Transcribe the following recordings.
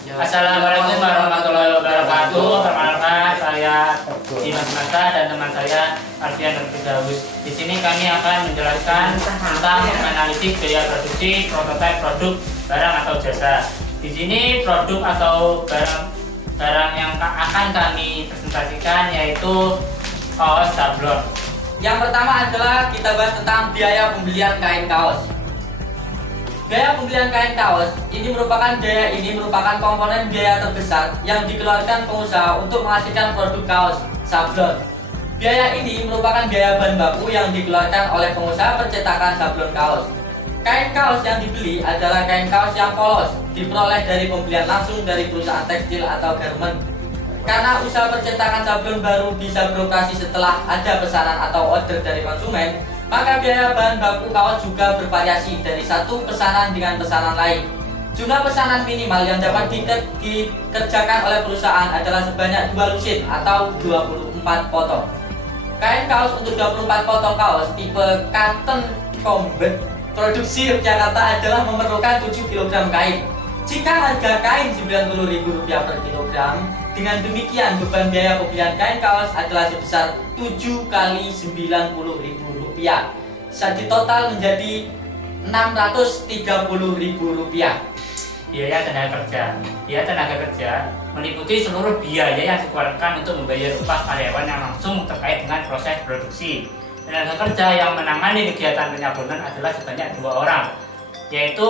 Ya. Assalamualaikum warahmatullahi wabarakatuh. Perkenalkan saya Dimas Mata dan teman saya Arfian Firdaus. Di sini kami akan menjelaskan tentang analisis biaya produksi prototipe produk barang atau jasa. Di sini produk atau barang yang akan kami presentasikan yaitu kaos sablon. Yang pertama adalah kita bahas tentang biaya pembelian kain kaos. Biaya pembelian kain kaos ini merupakan komponen biaya terbesar yang dikeluarkan pengusaha untuk menghasilkan produk kaos sablon. Biaya ini merupakan biaya bahan baku yang dikeluarkan oleh pengusaha percetakan sablon kaos. Kain kaos yang dibeli adalah kain kaos yang polos, diperoleh dari pembelian langsung dari perusahaan tekstil atau garment. Karena usaha percetakan sablon baru bisa beroperasi setelah ada pesanan atau order dari konsumen, maka biaya bahan baku kaos juga bervariasi dari satu pesanan dengan pesanan lain. Jumlah pesanan minimal yang dapat dikerjakan oleh perusahaan adalah sebanyak 2 lusin atau 24 potong. Kain kaos untuk 24 potong kaos tipe cotton combat produksi Yogyakarta adalah memerlukan 7 kg kain. Jika harga kain Rp90.000 per kilogram, dengan demikian beban biaya pembelian kain kaos adalah sebesar 7 kali Rp90.000. Jadi total menjadi Rp630.000. Biaya tenaga kerja meliputi seluruh biaya yang dikeluarkan untuk membayar upah karyawan yang langsung terkait dengan proses produksi. Tenaga kerja yang menangani kegiatan penyablonan adalah sebanyak 2 orang, yaitu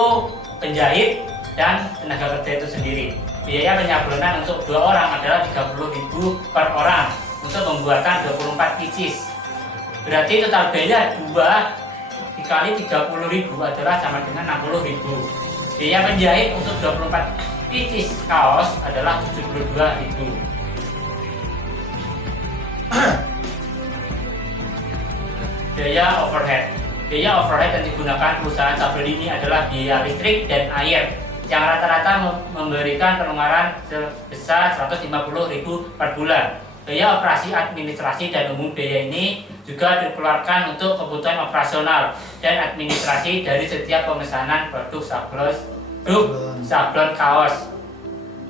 penjahit dan tenaga kerja itu sendiri. Biaya penyablonan untuk 2 orang adalah Rp30.000 per orang untuk pembuatan 24 pieces. Berarti total biaya 2 dikali Rp30.000 adalah sama dengan Rp60.000. Biaya penjahit untuk 24 pieces kaos adalah Rp72.000. Biaya overhead yang digunakan perusahaan sablon ini adalah biaya listrik dan air yang rata-rata memberikan pengeluaran sebesar Rp150.000 per bulan. Biaya operasi administrasi dan umum biaya ini juga dikeluarkan untuk kebutuhan operasional dan administrasi dari setiap pemesanan produk sablon kaos.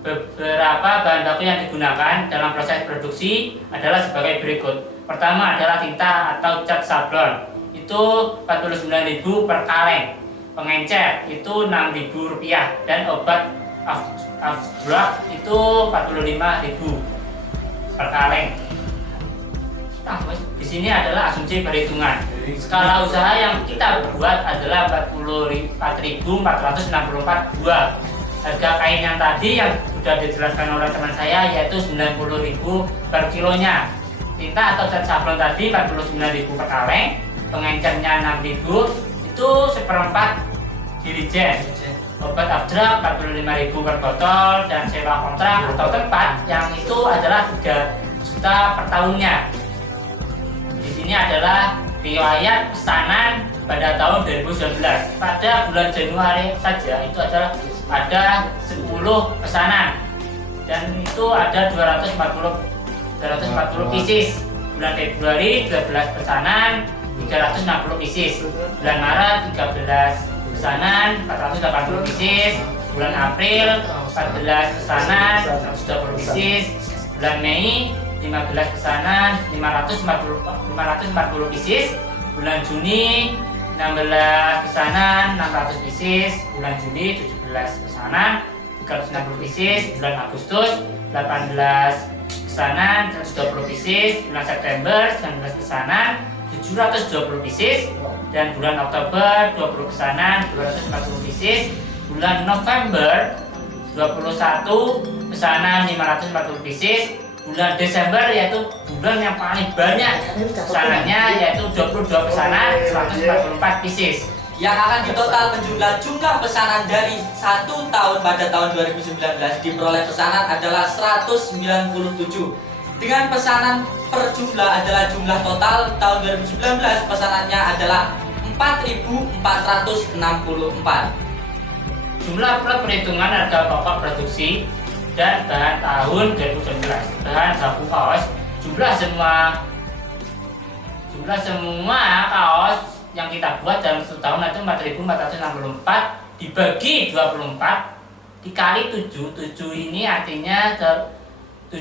Beberapa bahan baku yang digunakan dalam proses produksi adalah sebagai berikut. Pertama adalah tinta atau cat sablon, itu Rp49.000 per kaleng. Pengencer itu Rp6.000 dan obat afdrak itu Rp45.000 per kaleng. Di sini adalah asumsi perhitungan. Skala usaha yang kita buat adalah 44.464 buah. Harga kain yang tadi yang sudah dijelaskan oleh teman saya yaitu Rp90.000 per kilonya. Tinta atau cat sablon tadi Rp49.000 per kaleng. Pengencernya Rp6.000, itu seperempat dirijen. Obat afdrak Rp45.000 per botol dan sewa kontrak atau tempat yang itu adalah 3 juta per tahunnya. Di sini adalah riwayat pesanan pada tahun 2019. Pada bulan Januari saja itu adalah ada 10 pesanan dan itu ada 240 pieces. Bulan Februari 12 pesanan 360 pieces. Bulan Maret 13 pesanan 480 pieces. Bulan April 14 pesanan 120 pieces. Bulan Mei 15 pesanan 540 pieces. Bulan Juni 16 pesanan 600 pieces. Bulan Juli 17 pesanan 360 pieces. Bulan Agustus 18 pesanan 120 pieces. Bulan September 19 pesanan 720 pieces. Dan bulan Oktober 20 pesanan 240 pieces. Bulan November 21 pesanan 540 pieces. Bulan Desember yaitu bulan yang paling banyak pesanannya yaitu 22 pesanan 144 pieces. Yang akan ditotal menjumlah jumlah pesanan dari 1 tahun pada tahun 2019 diperoleh pesanan adalah 197. Dengan pesanan per jumlah adalah jumlah total tahun 2019 pesanannya adalah 4.464. Jumlah perhitungan harga pokok produksi dan bahan tahun 2019. Bahan baku kaos, jumlah semua kaos yang kita buat dalam 1 tahun itu 4.464 dibagi 24 dikali 7 ini artinya 7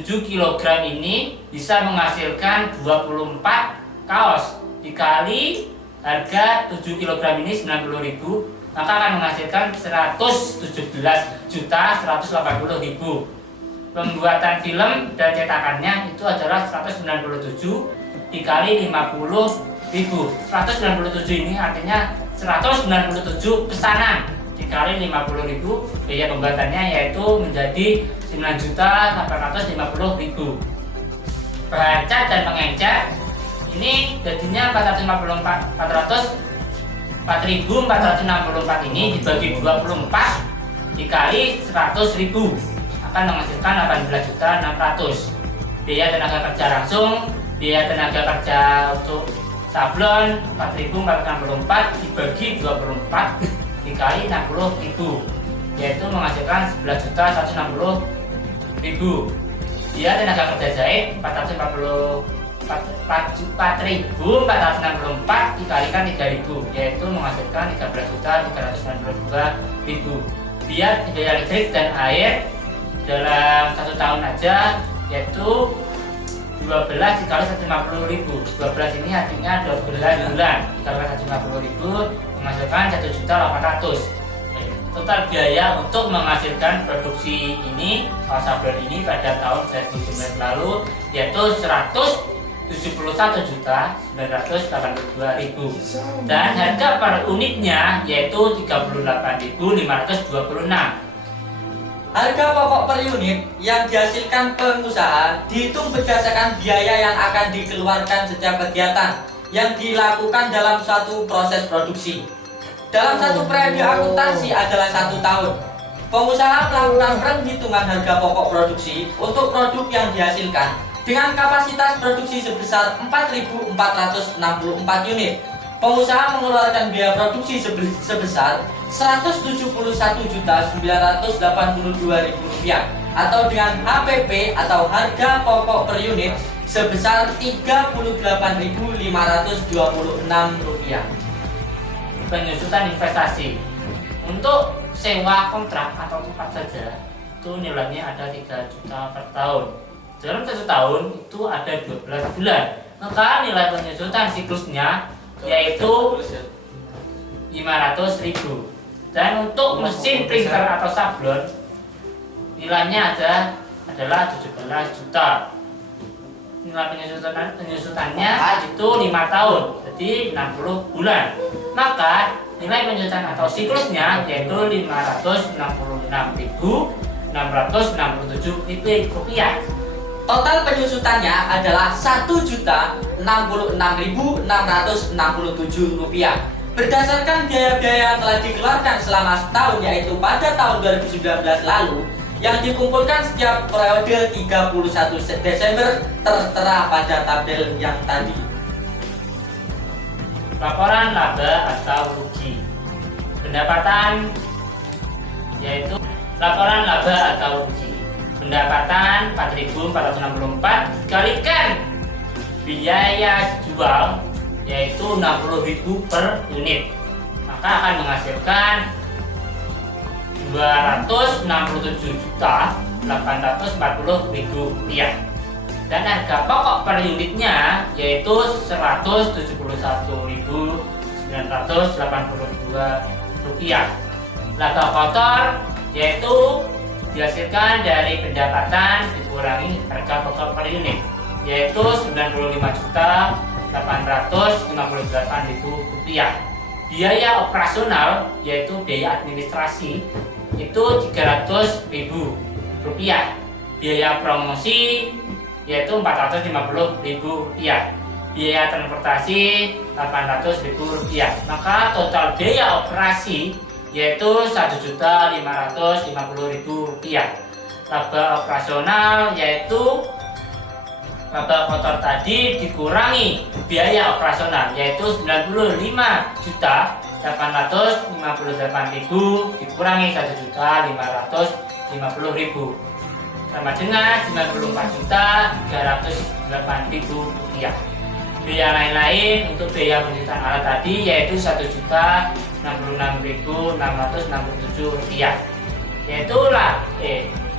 kg ini bisa menghasilkan 24 kaos. Dikali harga 7 kg ini 90.000, maka akan menghasilkan 117.180.000. Pembuatan film dan cetakannya itu adalah 197 dikali 50.000. 197 ini artinya 197 pesanan dikali 50.000. Biaya pembuatannya yaitu menjadi 9.850.000. Bahan cat dan pengencer ini jadinya 4.464 ini dibagi 24 dikali 100.000 akan menghasilkan 18.600. Biaya tenaga kerja langsung, biaya tenaga kerja untuk sablon 4.464 dibagi 24 dikali 60.000, yaitu menghasilkan 11.160.000. Biaya tenaga kerja jahit 4.464 dikalikan 3.000, yaitu menghasilkan 13.392.000. Biaya listrik dan air dalam 1 tahun aja yaitu 12 dikali 150.000. 12 ini artinya 12 bulan dikali 150.000 menghasilkan 1.800.000. Total biaya untuk menghasilkan produksi ini sablon ini pada tahun 2019 lalu yaitu 171.982.000 dan harga per unitnya yaitu 38.526. Harga pokok per unit yang dihasilkan pengusaha dihitung berdasarkan biaya yang akan dikeluarkan setiap kegiatan yang dilakukan dalam suatu proses produksi. Dalam satu periode akuntansi adalah 1 tahun. Pengusaha melakukan perhitungan harga pokok produksi untuk produk yang dihasilkan dengan kapasitas produksi sebesar 4.464 unit. Pengusaha mengeluarkan biaya produksi sebesar Rp171.982.000 atau dengan HPP atau harga pokok per unit sebesar Rp38.526. Penyusutan investasi untuk sewa kontrak atau tempat saja itu nilainya ada 3 juta per tahun. Dalam 1 tahun itu ada 12 bulan, maka nilai penyusutan siklusnya yaitu 500.000. Dan untuk mesin printer atau sablon nilainya adalah 17 juta. Nilai penyusutannya itu 5 tahun, jadi 60 bulan. Maka nilai penyusutan atau siklusnya yaitu Rp566.667. Total penyusutannya adalah Rp1.066.667. Berdasarkan biaya-biaya yang telah dikeluarkan selama setahun yaitu pada tahun 2019 lalu yang dikumpulkan setiap periode 31 Desember tertera pada tabel yang tadi. Laporan laba atau rugi. Pendapatan yaitu laporan laba atau rugi. Pendapatan 4.464 dikalikan biaya jual yaitu 60.000 per unit, maka akan menghasilkan 267.840.000 dan harga pokok per unitnya yaitu 171.982 rupiah. Laba kotor yaitu dihasilkan dari pendapatan dikurangi harga pokok per unit yaitu 95.858.000 rupiah. Biaya operasional yaitu biaya administrasi itu 300.000 rupiah. Biaya promosi yaitu 450.000 rupiah. Biaya transportasi 800.000 rupiah. Maka total biaya operasi yaitu 1.550.000 rupiah. Laba operasional yaitu laba kotor tadi dikurangi biaya operasional yaitu 95.858.000 dikurangi 1.550.000 sama dengan 94.308.000 rupiah. Biaya lain-lain untuk biaya penyusutan alat tadi yaitu 1.066.667 rupiah. yaitu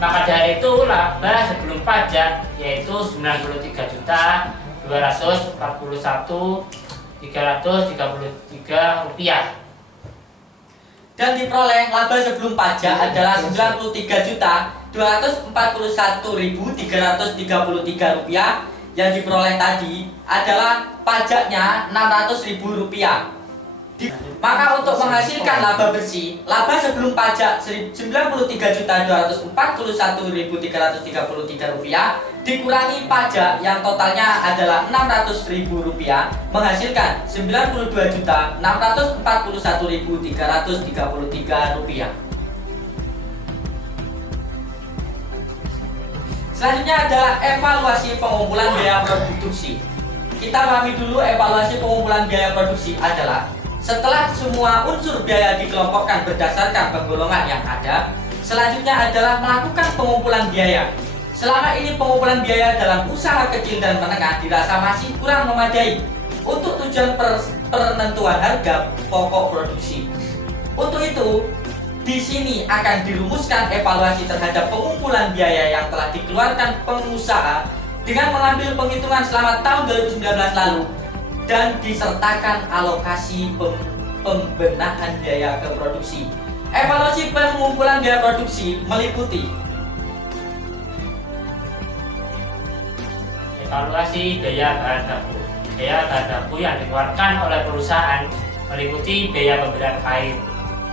maka dari itu laba sebelum pajak yaitu 93.241.333 rupiah. Dan diperoleh laba sebelum pajak adalah 93.241.333 rupiah. Yang diperoleh tadi adalah pajaknya 600.000 rupiah. Maka untuk menghasilkan laba bersih, laba sebelum pajak 93.241.333 rupiah dikurangi pajak yang totalnya adalah 600.000 rupiah menghasilkan 92.641.333 rupiah. Selanjutnya adalah evaluasi pengumpulan biaya produksi. Kita pahami dulu evaluasi pengumpulan biaya produksi adalah setelah semua unsur biaya dikelompokkan berdasarkan penggolongan yang ada, selanjutnya adalah melakukan pengumpulan biaya. Selama ini pengumpulan biaya dalam usaha kecil dan menengah dirasa masih kurang memadai untuk tujuan penentuan harga pokok produksi. Untuk itu, di sini akan dirumuskan evaluasi terhadap pengumpulan biaya yang telah dikeluarkan pengusaha dengan mengambil penghitungan selama tahun 2019 lalu dan disertakan alokasi pembenahan biaya ke produksi. Evaluasi pengumpulan biaya produksi meliputi evaluasi biaya bahan baku. Biaya bahan baku yang dikeluarkan oleh perusahaan meliputi biaya pembelian kain.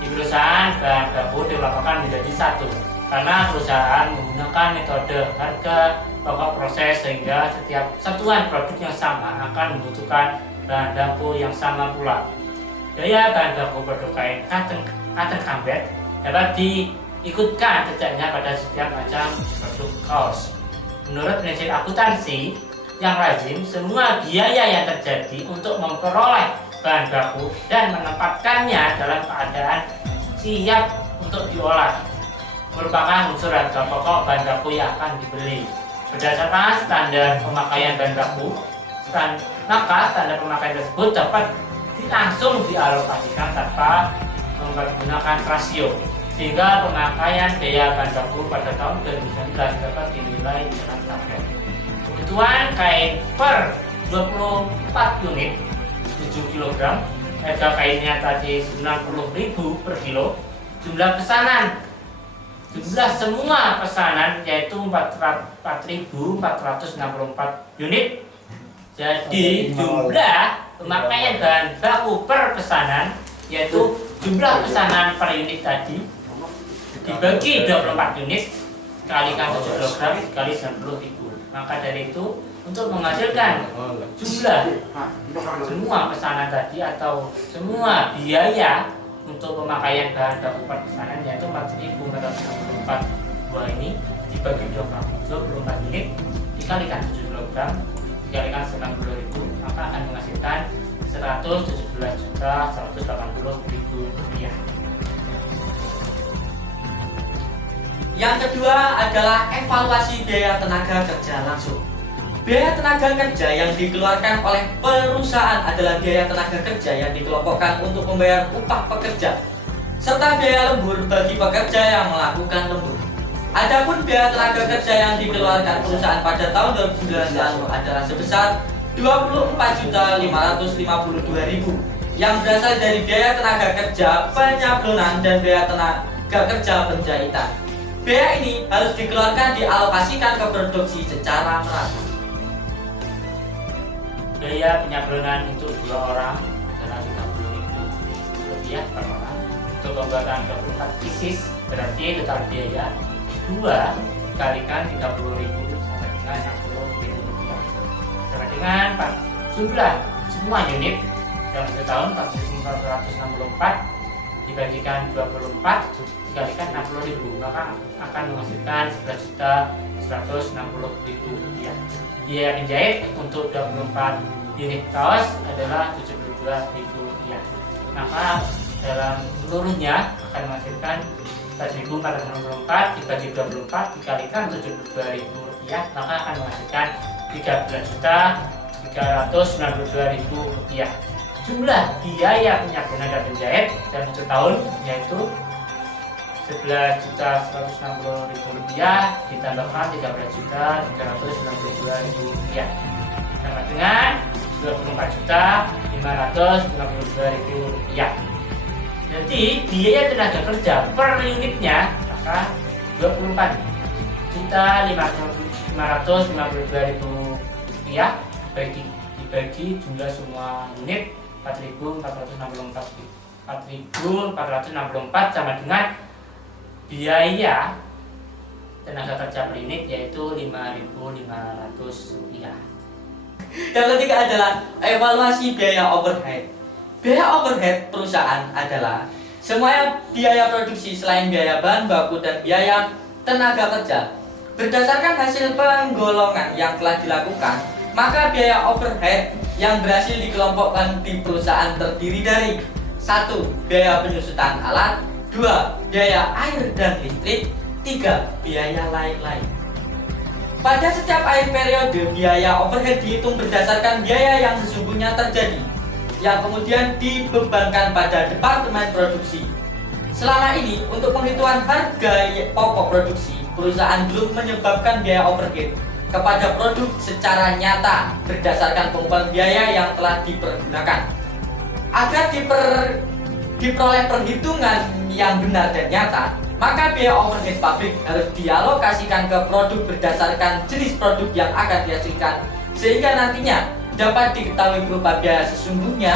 Di perusahaan bahan baku dikelompokkan menjadi satu karena perusahaan menggunakan metode harga pokok proses sehingga setiap satuan produk yang sama akan membutuhkan bahan baku yang sama pula. Biaya bahan baku produk kain cotton canvas dapat diikutkan jejaknya pada setiap macam produk kaos. Menurut prinsip akuntansi yang lazim, semua biaya yang terjadi untuk memperoleh bahan baku dan menempatkannya dalam keadaan siap untuk diolah merupakan unsur harga pokok bahan baku yang akan dibeli. Berdasarkan standar pemakaian bahan baku, maka standar pemakaian tersebut dapat langsung dialokasikan tanpa menggunakan rasio, sehingga pemakaian biaya bahan baku pada tahun 2019 dapat dinilai dengan target. Kebutuhan kain per 24 unit 7 kg, harga kainnya tadi 90.000 per kilo. Jumlah semua pesanan yaitu 4.464 unit. Jadi jumlah pemakaian bahan baku per pesanan yaitu jumlah pesanan per unit tadi dibagi 24 unit kalikan 7 kg kali 90.000. Maka dari itu untuk menghasilkan jumlah semua pesanan tadi atau semua biaya untuk pemakaian bahan baku per pesanan yaitu 4.464 buah ini dibagi 24 unit dikalikan 7 kg dikalikan 90.000 maka akan menghasilkan 117.180.000 rupiah. Yang kedua adalah evaluasi biaya tenaga kerja langsung. Biaya tenaga kerja yang dikeluarkan oleh perusahaan adalah biaya tenaga kerja yang dikelompokkan untuk membayar upah pekerja serta biaya lembur bagi pekerja yang melakukan lembur. Adapun biaya tenaga kerja yang dikeluarkan perusahaan pada tahun 2019 lalu adalah sebesar 24.552.000 yang berasal dari biaya tenaga kerja penyablonan dan biaya tenaga kerja penjahitan. Biaya ini harus dikeluarkan dialokasikan ke produksi secara merata. Biaya penyablonan untuk 2 orang adalah 30.000 rupiah per orang. Untuk pembuatan 24 pieces berarti total biaya 2 dikalikan 30.000 sampai dengan 60.000 rupiah. Sama dengan jumlah semua unit dalam 1 tahun 4.464 dibagikan 24 dikalikan 60.000 maka akan menghasilkan 11.160.000 rupiah. Biaya penjahit untuk 24 unit kaos adalah 72.000 rupiah. Maka dalam seluruhnya akan menghasilkan 4.464 dibagi 24 dikalikan 72.000 rupiah maka akan menghasilkan 13.392.000 rupiah. Jumlah biaya penyablonan dan penjahit dalam 1 tahun yaitu Rp11.160.000 ditambahkan Rp13.392.000 sama dengan Rp24.552.000. Jadi biaya tenaga kerja per unitnya maka Rp24.552.000 dibagi jumlah semua unit 4.464 sama dengan biaya tenaga kerja per unit yaitu Rp5.500. Yang ketiga adalah evaluasi biaya overhead. Biaya overhead perusahaan adalah semua biaya produksi selain biaya bahan baku dan biaya tenaga kerja. Berdasarkan hasil penggolongan yang telah dilakukan, maka biaya overhead yang berhasil dikelompokkan di perusahaan terdiri dari 1. Biaya penyusutan alat, 2. Biaya air dan listrik, 3. Biaya lain-lain. Pada setiap akhir periode, biaya overhead dihitung berdasarkan biaya yang sesungguhnya terjadi, yang kemudian dibebankan pada departemen produksi. Selama ini, untuk penghitungan harga pokok produksi, perusahaan belum menyebabkan biaya overhead kepada produk secara nyata berdasarkan pengumpulan biaya yang telah dipergunakan. Agar diperoleh perhitungan yang benar dan nyata, maka biaya overhead pabrik harus dialokasikan ke produk berdasarkan jenis produk yang akan dihasilkan, sehingga nantinya dapat diketahui berupa biaya sesungguhnya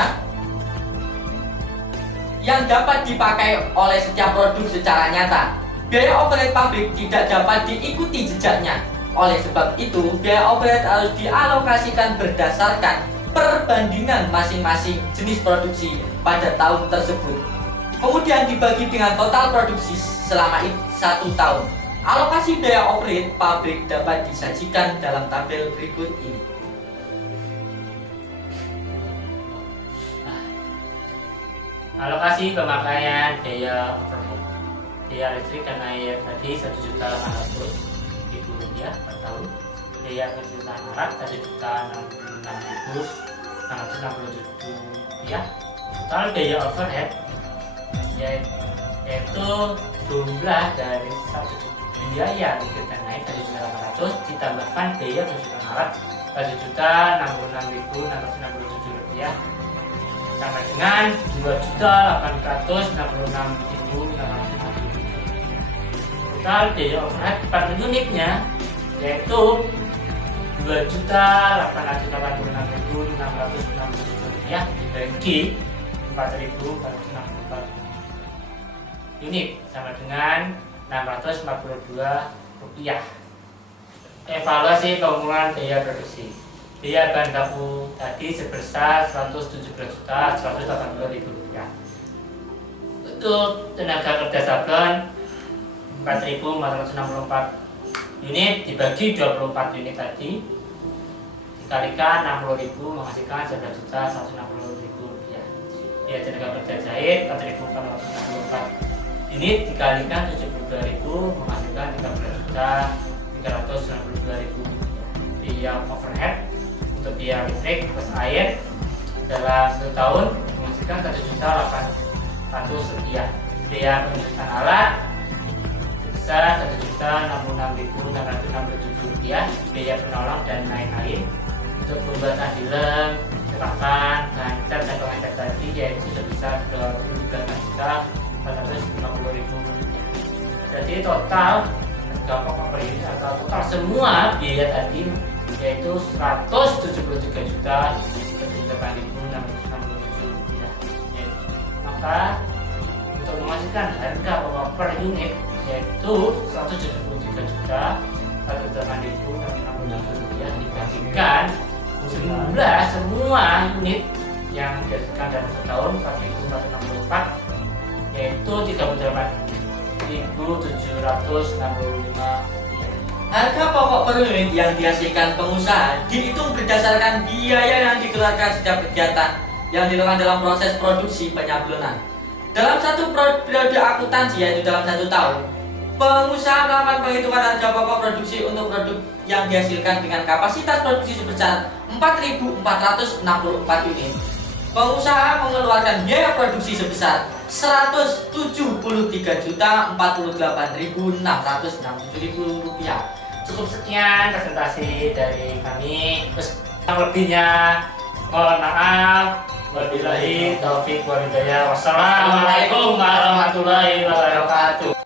yang dapat dipakai oleh setiap produk secara nyata. Biaya overhead pabrik tidak dapat diikuti jejaknya. Oleh sebab itu, biaya overhead harus dialokasikan berdasarkan perbandingan masing-masing jenis produksi pada tahun tersebut, kemudian dibagi dengan total produksi selama 1 tahun. Alokasi biaya overhead pabrik dapat disajikan dalam tabel berikut ini. Alokasi pemakaian biaya overhead. Biaya listrik dan air tadi Rp1.800.000 per tahun. Biaya penyusutan alat Rp1.066.667. Total biaya overhead yaitu jumlah dari biaya listrik dan air Rp1.800.000 ditambahkan biaya penyusutan alat Rp1.066.667 sama dengan Rp2.866.657. Total biaya overhead per unitnya yaitu Rp2.886.667 dibagi 4.464 unit sama dengan Rp642. Evaluasi pengumpulan biaya produksi. Biaya bahan baku tadi sebesar Rp117.180.000. Untuk tenaga kerja sablon 4.464 unit dibagi 24 unit tadi dikalikan 60.000 menghasilkan Rp11.160.000. Biaya tenaga kerja jahit 4.464 unit dikalikan 72.000 menghasilkan Rp13.392.000. Biaya overhead untuk biaya listrik plus air dalam 1 tahun menghasilkan Rp1.800.000. Biaya penyusutan alat sebesar Rp1.066.667. Biaya penolong dan lain-lain untuk pembuatan film, cetakan, cat dan pengecat tadi yaitu sebesar Rp28.450.000. Jadi total harga pokok per unit atau total semua biaya tadi yaitu Rp173.867. Maka untuk menghasilkan harga pokok per unit yaitu Rp173.867 dibandingkan jumlah semua unit yang dihasilkan dalam setahun 4.464 yaitu Rp38.765. Harga pokok per unit yang dihasilkan pengusaha dihitung berdasarkan biaya yang dikeluarkan setiap kegiatan yang dilakukan dalam proses produksi penyablonan. Dalam satu periode akuntansi yaitu dalam 1 tahun, pengusaha melakukan penghitungan harga pokok produksi untuk produk yang dihasilkan dengan kapasitas produksi sebesar 4.464 unit. Pengusaha mengeluarkan biaya produksi sebesar Rp173.048.667. Cukup sekian presentasi dari kami. Terus yang lebihnya mohon maaf. Wabillahi taufiq wal hidayah. Wassalamualaikum warahmatullahi wabarakatuh.